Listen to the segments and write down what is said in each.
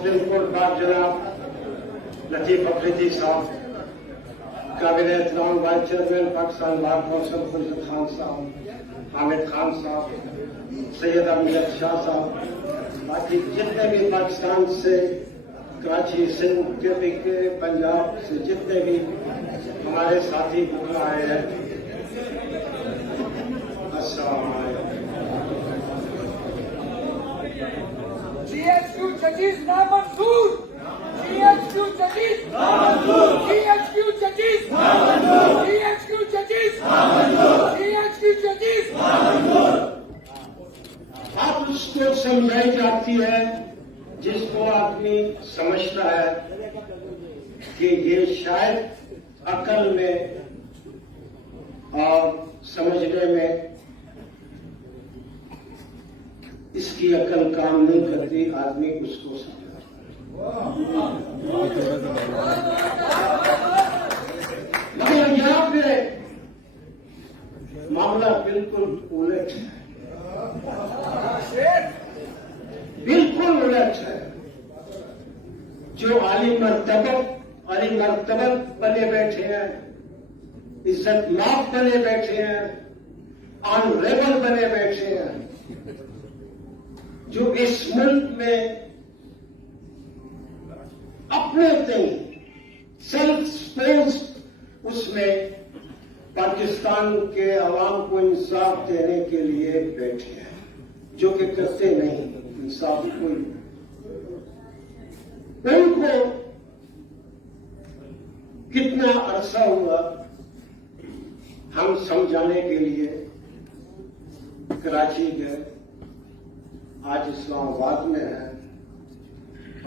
Supreme court bar जनाब लतीफ अफरीदी साहब, काबिल एहतराम vice chairman Pakistan bar council Khurshid Khan साहब, हामिद खान साहब, सैयद अमीर शाह साहब, बाकी जितने भी पाकिस्तान से, कराची, सिंध, के पंजाब से जितने भी हमारे साथी बुला आए हैं, अस्सलाम वालेकुम। GHQ जजीज नामंजूर, GHQ जजीज नामंजूर, GHQ जजीज नामंजूर, GHQ जजीज नामंजूर, GHQ जजीज नामंजूर। बात उसको समझाई जाती है जिसको आदमी समझता है कि ये शायद अकल में और समझने में इसकी अकल काम नहीं करती, आदमी उसको समझता है। मगर यहाँ पे मामला बिल्कुल उलट है, बिल्कुल उलट है। जो आली मर्तबत बने बैठे हैं, इज्जत माफ बने बैठे हैं, ऑनरेबल बने बैठे हैं, जो इस मुल्क में अपने तय सेल्फ स्पोर्ट्स उसमें पाकिस्तान के अवाम को इंसाफ देने के लिए बैठे हैं, जो कि करते नहीं इंसाफ कोई। उनको कितना अरसा हुआ हम समझाने के लिए कराची गए, आज इस्लामाबाद में है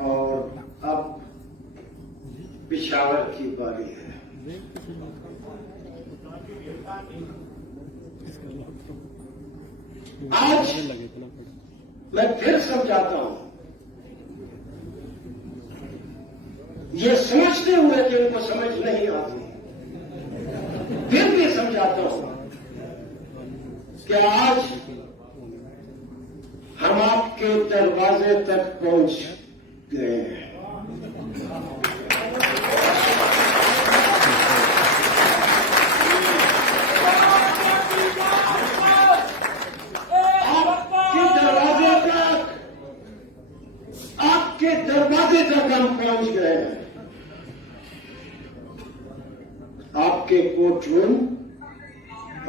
और अब पेशावर की बारी है। आज मैं फिर समझाता हूं, ये समझते हुए कि उनको समझ नहीं आती, फिर भी समझाता हूं कि आज हम आपके दरवाजे तक पहुंच गए हैं। आपके दरवाजे तक हम पहुंच गए हैं। आपके कोर्ट रूम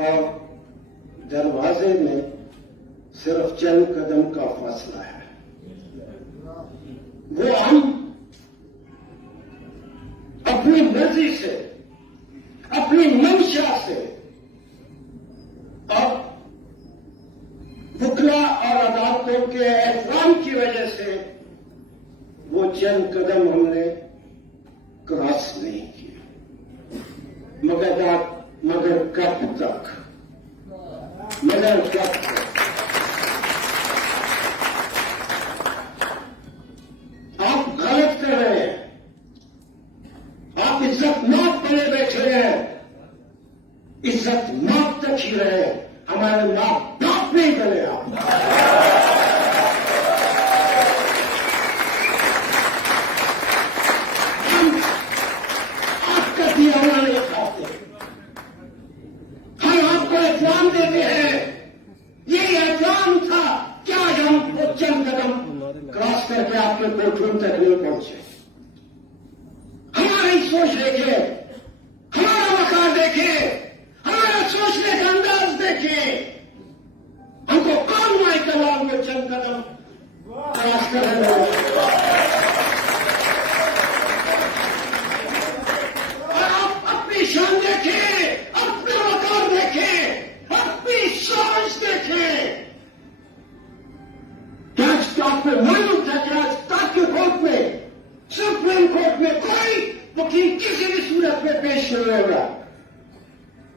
और दरवाजे में सिर्फ चंद कदम का फासला है। वो हम अपनी मर्जी से, अपनी मंशा से और वकला और अदालतों के एहतराम की वजह से वो चंद कदम हमने क्रॉस नहीं किए। मगर कब तक? आप गलत कर रहे हैं। आप इज्जत माफ बने बैठे हैं, इज्जत माफ तक ही रहे, हमारे माँ बाप नहीं बने आप। हम आपका दिया हुआ नहीं खाते, हम आपको एहतराम देते हैं। ये एहतराम था क्या हम चंद कदम क्रॉस करके आपके कोर्टरूम तक नहीं पहुंचे। हमारी सोच देखे, हमारा वकार देखे, हमारा सोचने का अंदाज देखे। हमको कौन माई तलाब में चंद कदम क्रॉस कर रहे हैं। और आप अपनी शान देखें, अपना वकार देखें, अपनी सोच देखें। क्या आपको मालूम था कि आज ताकि कोर्ट में, सुप्रीम कोर्ट में कोई वकील किसी भी सूरत में पेश नहीं होगा।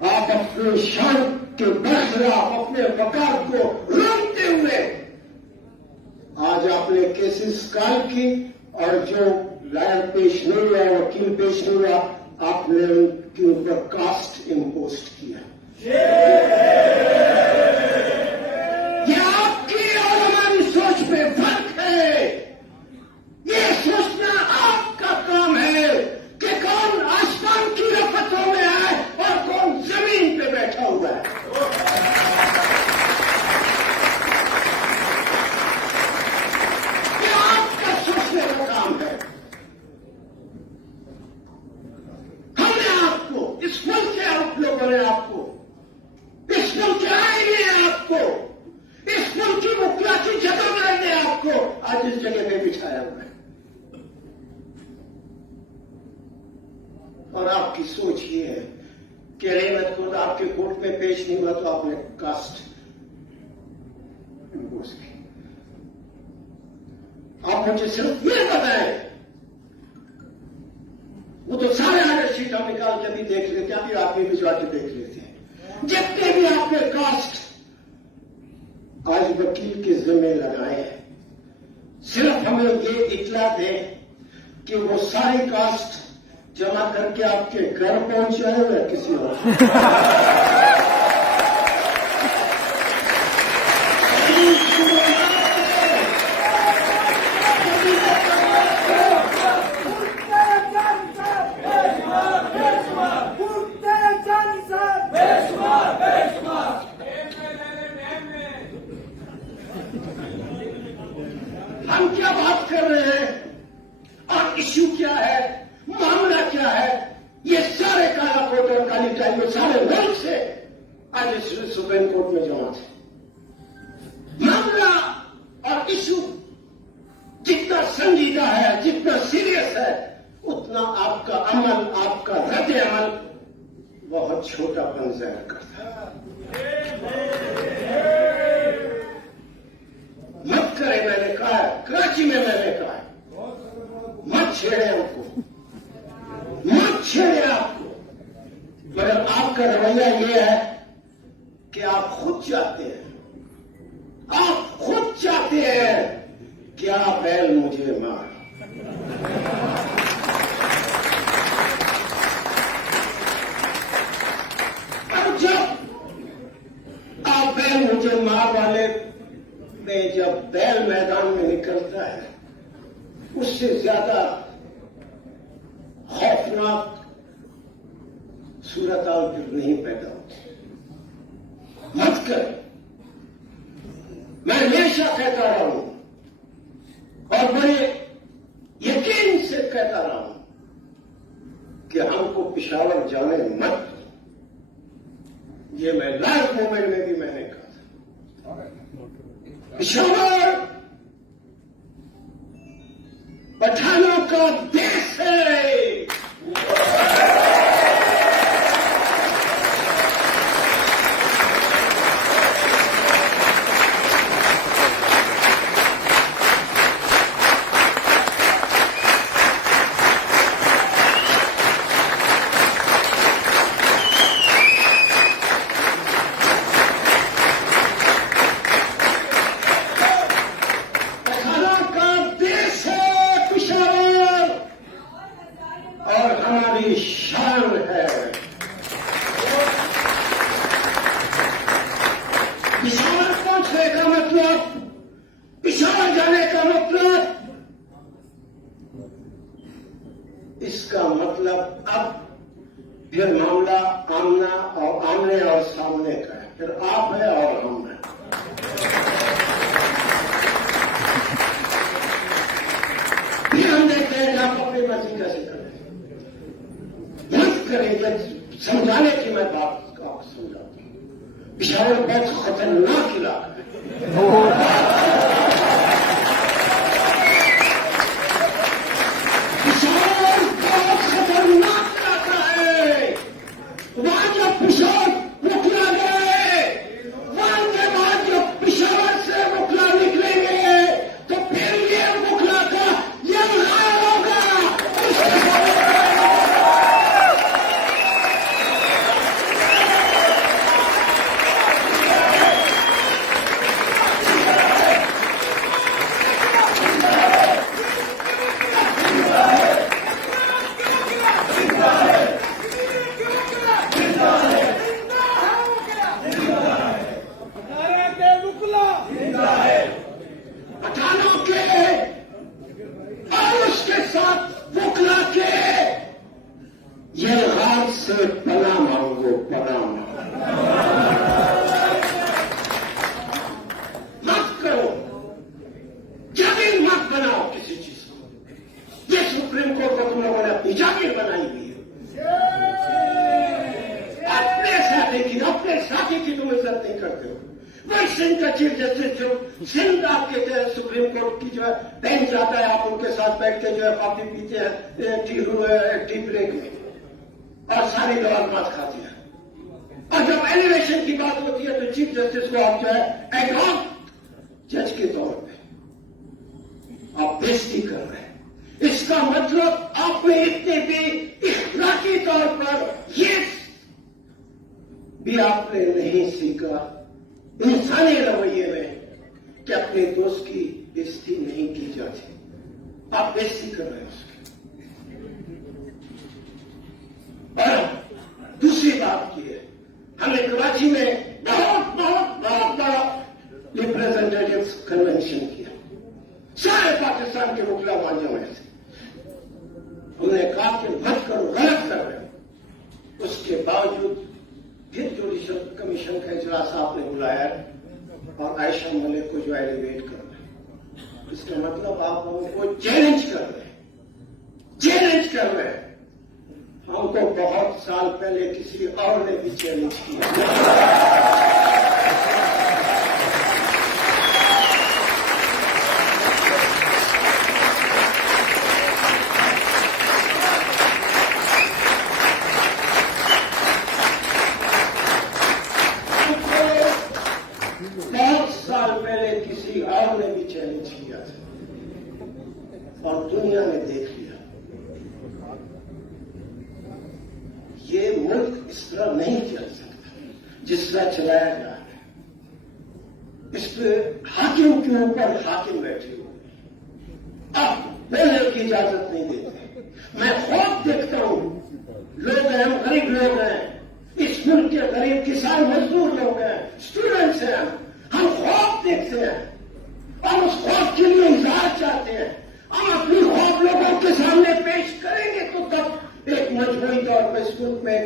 आप अपनी शान के बरखिलाफ अपने वकार को रोकते हुए आज आपने केसेस कायल की और जो लायर पेश नहीं हुआ, वकील पेश नहीं हुआ, आपने उनके ऊपर कास्ट इम्पोज किया। ये आपकी और हमारी सोच में फर्क है। ये बने आपको, इस मुल्क के आएंगे आपको, इस मुल्क की मुखिया की जगह बनाएंगे आपको, आज इस जगह पे बिठाया हुआ है। और आपकी सोच ये है कि रेवत को आपके कोर्ट में पेश नहीं हुआ तो आपने कास्ट इम्पोज की। आप मुझे सिर्फ ये बताएं, वो तो सारे आगे शीट हम निकाल के भी देख लेते हैं, अभी आप भी भिजवा के देख लेते हैं। जितने भी आपने कास्ट आज वकील के जिम्मे लगाए हैं, सिर्फ हमें ये इतला दें कि वो सारी कास्ट जमा करके आपके घर पहुंच जाए या किसी और हम क्या बात कर रहे हैं और इश्यू क्या है, मामला क्या है, ये सारे काला कोट और काली टाई में सारे मुल्क से आज इस सुप्रीम कोर्ट में जमा थे। मामला और इश्यू जितना संजीदा है, जितना सीरियस है, उतना आपका अमल, आपका रद्द अमल बहुत छोटापन जाहिर करता है। मत करें, मैंने कहा है, कराची में मैंने कहा है, मत छेड़े हमको, मत छेड़े आपको। मगर आपका रवैया यह है कि आप खुद चाहते हैं, आप खुद चाहते हैं क्या बैल मुझे मार। अब जब आप बैल मुझे मार वाले में जब बैल मैदान में निकलता है, उससे ज्यादा खौफनाक सूरत फिर नहीं पैदा होती। मत कर, मैं हमेशा कहता रहा हूं और बड़े यकीन से कहता रहा हूं कि हमको पिशावर जाने मत। ये मैं लाइव मूवमेंट में भी मैंने कहा था, पिशावर पठानों का देश है। शान है। पिशावर पहुंचने का मतलब, पिशावर जाने का मतलब, इसका मतलब अब फिर मामला आमने और सामने का है, फिर आप है और हम है। फिर हम देखते हैं कि आप अपनी मर्जी कैसे करें। करें, समझाने की मैं बात आपको समझाता हूं। पिशावर बहुत खतरनाक इलाका है। पिशावर बहुत खतरनाक इलाका है। वहां जब पिशावर मुखला गए, वहां के बाद जब पिशावर से मुखला निकलेंगे तो फिर ये मुखला का ये हाल होगा। पठानों के और उसके साथ मुखला के ये हाथ से पना मांगो, पना मत करो, जागीर मत बनाओ किसी चीज को। ये सुप्रीम कोर्ट को तुम लोगों ने अपनी जागीर बनाई हुई है, अपने सिंह का चीफ जस्टिस जो सिंध आपके सुप्रीम कोर्ट की जो है बेंच आता है, आप उनके साथ बैठ के जो है कॉफी पीते हैं टी ब्रेक में और सारी दवा मात खाते हैं। और जब एलिवेशन की बात होती है तो चीफ जस्टिस को आप जो है एडॉप्ट जज के तौर पे आप बेइज्जती कर रहे हैं। इसका मतलब आपने इतने भी इखलाकी तौर पर ये भी आपने नहीं सीखा इंसानी रवैये में कि अपने दोस्त की बेइज्जती नहीं की जाती। आप बेइज्जती कर रहे हैं उसकी। और दूसरी बात की है, हमने कराची में बहुत बड़ा रिप्रेजेंटेटिव कन्वेंशन किया सारे पाकिस्तान के मुखला वालियों में से। हमने कहा कि मत करो, गलत कर रहे हो। उसके बावजूद फिर जुडिशल कमीशन का इजलास आपने बुलाया और आयशा मलिक को जो एलिवेट कर रहे हैं, इसका मतलब आप लोगों को चैलेंज कर रहे हैं, चैलेंज कर रहे हैं। हमको बहुत साल पहले किसी और ने भी चैलेंज किया। बहुत साल पहले किसी और ने भी चैलेंज किया था और दुनिया ने देख लिया। ये मुल्क इस तरह नहीं चल सकता जिस तरह चलाया जा रहा है। इस पे हाकिम के ऊपर हाकिम बैठे हुए अब बोलने की इजाजत नहीं देते। मैं खुद देखता हूं, लोग हैं, गरीब लोग हैं, इस मुल्क के गरीब किसान मजदूर लोग हैं, स्टूडेंट्स हैं, हम खौफ देखते हैं और उस खौफ के लिए इजहार चाहते हैं। हम अपनी खौफ लोगों के सामने पेश करेंगे तो तब एक मजबूरी तौर पर इस मुल्क में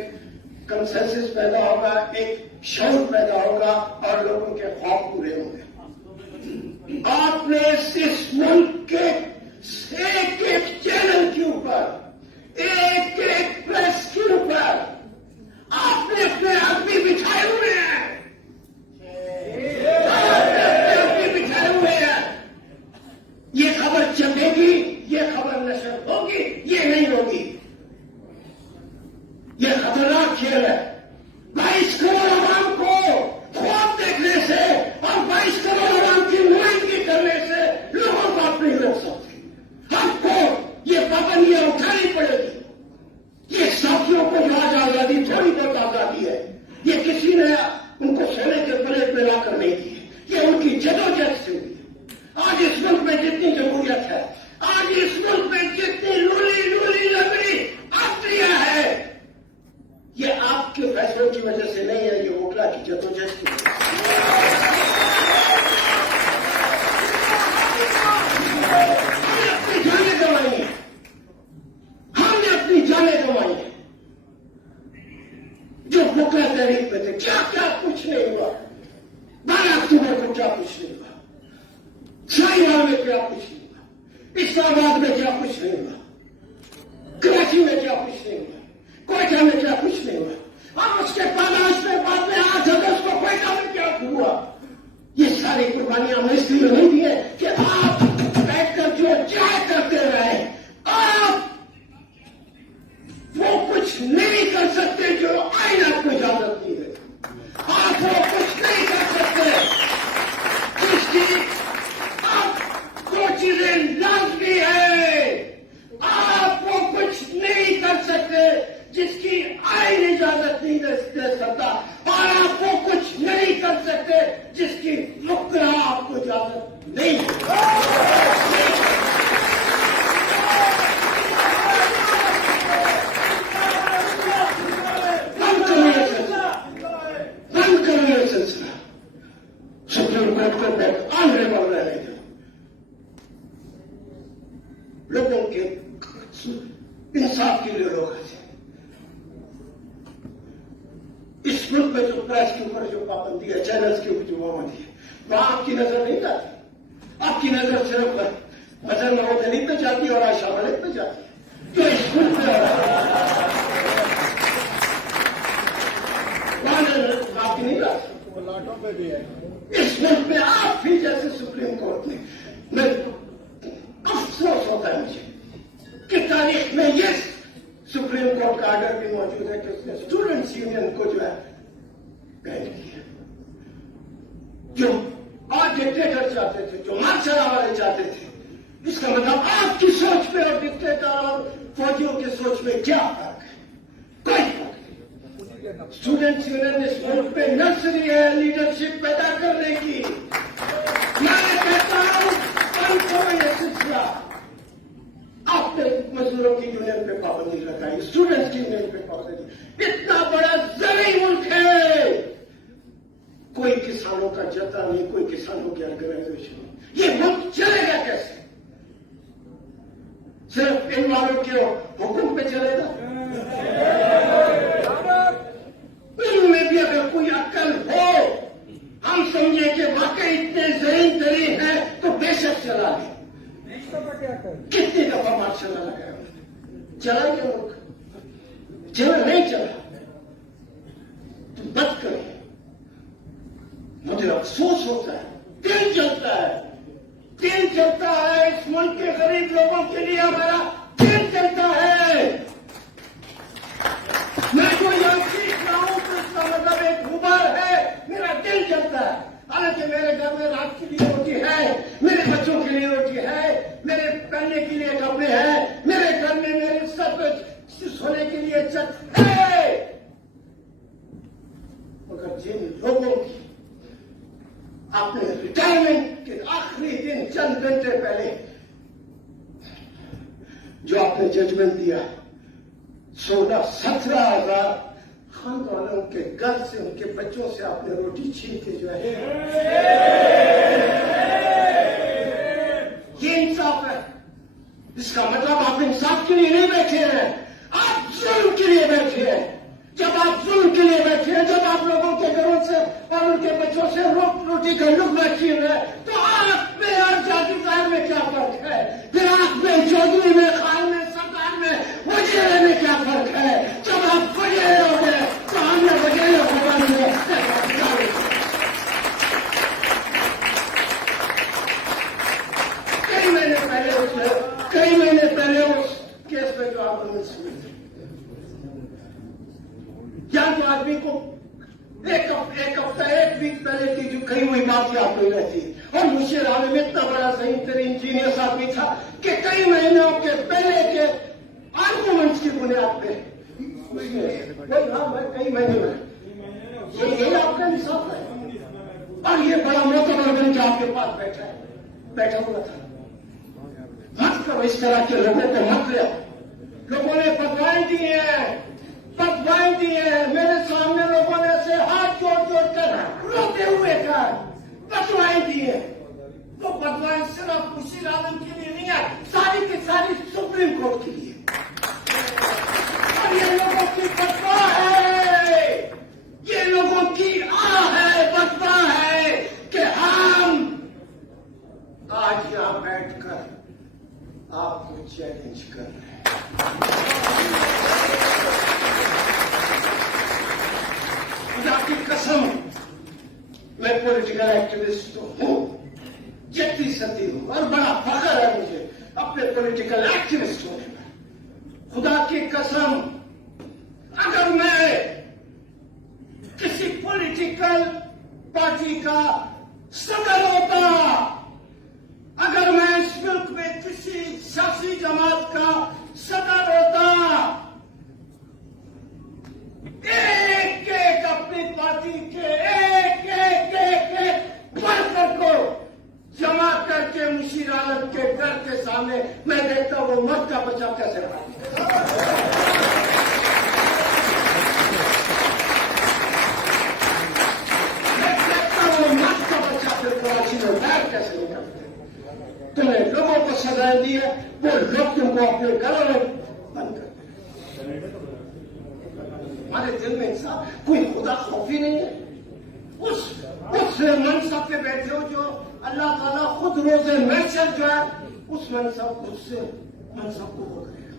कंसेंसस पैदा होगा, एक शऊर पैदा होगा और लोगों के खौफ पूरे होंगे। आपने इस मुल्क के एक एक चैनल के ऊपर, एक एक प्रेस के ऊपर आपने अपने आदमी बिछाए हुए हैं, बिछाए हुए हैं। ये खबर चलेगी, ये खबर नशर होगी, ये नहीं होगी। ये खतरनाक खेल है। 22 करोड़ आवाम को ख्वाब देखने से और 22 करोड़ आवाम की नुमाइंदगी करने से लोगों को आप नहीं रोक सकते। हमको ये पाबंदियां उठानी पड़ेगी। ये साथियों को जो आज आजादी, थोड़ी बहुत आजादी है, ये किसी ने उनको सोने के प्लेट में लाकर नहीं दी है। ये उनकी जदोजहद से हुई है। आज इस मुल्क में जितनी जमहूरियत है, आज इस मुल्क में जितनी लूली लूली लंगड़ी आफरिया है, ये आपके फैसलों की वजह से नहीं है, ये मुखला की जदोजहद की वजह से। हमने अपनी जानें गंवाई हैं, हमने अपनी जानें गंवाई हैं। जो मुखला तहरीक में थे, क्या क्या कुछ नहीं हुआ। 12 अक्टूबर को क्या कुछ नहीं हुआ, शाहीवाल में क्या कुछ नहीं हुआ, इस्लामाबाद में क्या कुछ नहीं हुआ, कराची में क्या कुछ नहीं हुआ, कोयटा में क्या कुछ नहीं हुआ। हम उसके पैदाइश में बाद में 8 अगस्त को कोयटा में क्या हुआ। ये सारी कुर्बानियां हमने इसलिए नहीं दी है कि आप बैठकर जो चाहे करते रहे। आप वो कुछ नहीं कर सकते जो आइन आपको इजाजत नहीं देता। आप वो कुछ नहीं कर सकते जिसकी आप दो चीजें लाजमी है। आप वो कुछ नहीं कर सकते जिसकी आइन इजाजत नहीं दे सकता, और आप वो कुछ नहीं कर सकते जिसकी मुकरा आपको इजाजत नहीं बंद करिए सिलसिला। सुप्रीम कोर्ट को बहुत ऑनरेबल रहने दो। लोगों के इंसाफ के लिए लोग हैं। इस मुल्क में जो प्रेस के ऊपर जो पाबंदी है, चैनल्स के ऊपर जो पाबंदी है, वहां आपकी नजर नहीं जाती। आपकी नजर सिर्फ मजहर नवाज शरीफ पे जाती है और आयशा मलिक पे जाती है। जो इस मुल्क में वहां आपकी नहीं जाती। लाटों पे भी है। इस मुल्क में आप भी जैसे सुप्रीम कोर्ट में मैं अफसोस होता है मुझे कि तारीख में ये सुप्रीम कोर्ट का आर्डर भी मौजूद है कि उसने स्टूडेंट्स यूनियन को जो है गाइड किया, जो और डिक्टेटर चाहते थे, जो मार्शल वाले चाहते थे। इसका मतलब आपकी सोच में और डिक्टेटर और फौजियों की सोच में क्या फर्क है? कोई फर्क नहीं। स्टूडेंट्स यूनियन इस मुल्क में नर्सरी है लीडरशिप पैदा करने की। मैं कहता हूं को यह सिलसिला आपने मजदूरों की यूनियन पे पाबंदी लगाई, स्टूडेंट्स की यूनियन पे पाबंदी। इतना बड़ा जरूरी मुल्क है, कोई किसानों का जता नहीं, कोई किसानों की ऑर्गेनाइजेशन नहीं। ये मुल्क चलेगा कैसे? सिर्फ इन वालों के हुक्म पे चलेगा? इनमें भी अगर कोई अक्ल हो, हम समझे कि वाकई इतने जहीन तरीन है तो बेशक चला ले। कितनी दफा मार्शल लगाया, चला क्या मुल्क? चला नहीं चला तो मत करें। मुझे अफसोस होता है, दिल जलता है, दिल जलता है। इस मुल्क के गरीब लोगों के लिए हमारा दिल जलता है। मैं जो यहां सीख रहा हूं तो इसका मतलब एक गुबार है, मेरा दिल जलता है। हालांकि मेरे घर में रात के लिए रोटी है, मेरे बच्चों के लिए रोटी है, मेरे पहनने के लिए कपड़े हैं, मेरे घर में मेरे सब सोने के लिए छत है। मगर जिन लोगों की आपने रिटायरमेंट के आखिरी दिन चंद घंटे पहले जो आपने जजमेंट दिया, 16-17 हजार खानदानों के घर से, उनके बच्चों से आपने रोटी छीन के जो है, ये इंसाफ है। इसका मतलब आप इंसाफ के लिए नहीं बैठे हैं, आप जुल्म के लिए बैठे हैं। जब आप जुल्म के लिए बैठे हैं, जब आप लोगों के घरों से और उनके बच्चों से रोटी का लुक़्मा छीन रहे हैं, तो आप में और जागीरदार में क्या फर्क है? फिर आप में, चौधरी में, खान में, सरदार में, वजीरे में क्या फर्क है? जब आप वजीरे हो गए तो हमने वजीरे को बन गए। कई महीने पहले उस केस में जो आप सुने थे, या तो आदमी को एक हफ्ता एक वीक पहले की जो कही हुई बात याद नहीं रहती। और मुशीर आलम इतना बड़ा सही तरीन जीनियस आदमी था कि कई महीनों के पहले के आर्गूमेंट्स की बुनियाद पे कई महीने में यही आपका इंसाफ है। और ये बड़ा मोतबर बन के आपके पास बैठा हुआ था। मत करो इस तरह के लोगों को, मत ले। लोगों ने फतवाएं दी हैं, मेरे सामने लोगों ने ऐसे हाथ जोड़ कर रोते हुए कहा, फतवाएं दी है। तो फतवाएं सिर्फ मुशीर आलम के लिए नहीं है, सारी की सारी सुप्रीम कोर्ट के लिए। और ये लोगों की फतवा है, ये लोगों की फतवा है कि हम आज यहां बैठकर आपको चैलेंज कर रहे हैं। खुदा की कसम, मैं पॉलिटिकल एक्टिविस्ट तो हूं, जितनी सती हूं, और बड़ा फख्र है मुझे अपने पॉलिटिकल एक्टिविस्ट होने में। खुदा की कसम, अगर मैं किसी पॉलिटिकल पार्टी का सदर होता, अगर मैं इस मुल्क में किसी सियासी जमात का सदर होता, एक एक अपनी पार्टी के एक वर्कर को जमा करके मुशीर आलम के घर के सामने मैं देखता हूं वो मत का बचाव कैसे रहा। मैं देखता हूं वो मत का बचाव फिर कराची में बैठ कैसे नहीं करते। तुमने लोगों को सजाएं दी है, वो लोग तुमको अपने घरों में बंद कर। हमारे दिल में इंसान कोई खुदा खौफी नहीं है। उस मनसब पे बैठे हो जो अल्लाह ताला खुद रोज़े महशर जो है उस मनसब को वो करेगा।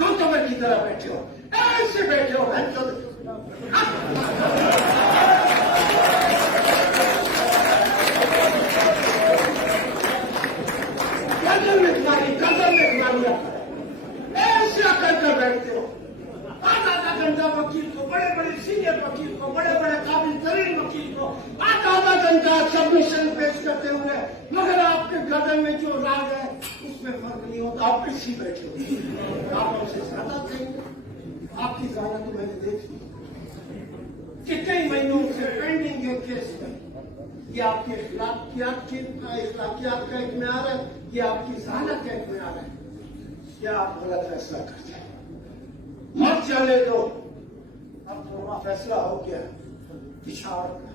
मोतबर की तरह बैठे हो, ऐसे बैठे हो, सीनियर वकील को, बड़े बड़े काबिल तरीन वकील को आधा घंटा सबमिशन पेश करते हुए, मगर आपके गर्दन में जो राग है उसमें फर्क नहीं होता। आप पीछे बैठे हो, आप हमसे ज्यादा देंगे। आपकी जमानत तो मैंने देखी, कितने महीनों से पेंडिंग है केस में। ये आपके इखलाकियात का एक म्यार है, ये आपकी जहानत का एक म्यार है। क्या आप गलत फैसला करते हैं? मत चले दो। अब थोड़ा फैसला हो गया पिशावर का।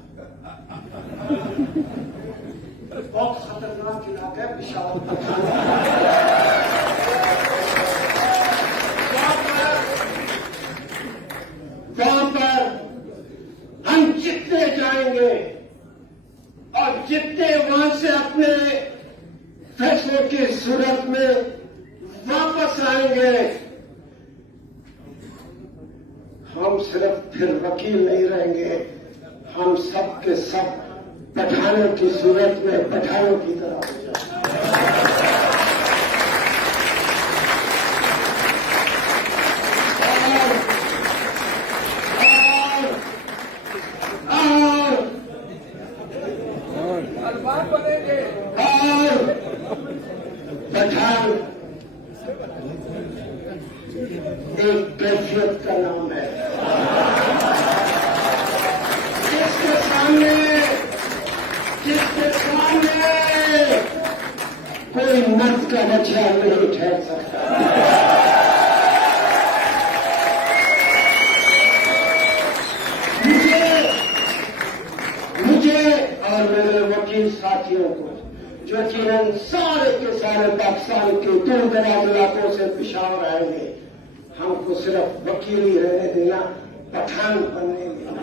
बहुत खतरनाक इलाका है पिशावर का। वहां पर हम जितने जाएंगे और जितने वहां से अपने फैसलों की सूरत में वापस आएंगे, हम सिर्फ फिर वकील नहीं रहेंगे, हम सब के सब पठानों की सूरत में पठानों की तरह हो जाएंगे। पठान एक कैफियत का नाम है, जिसके सामने कोई मर्द का बच्चा नहीं ठहर सकता। मुझे और मेरे वकील साथियों को, जो यकीनन सारे के सारे पाकिस्तान के दूर दराज इलाकों से पिशावर आएंगे, हमको सिर्फ वकील ही रहने देना, पठान बनने देना।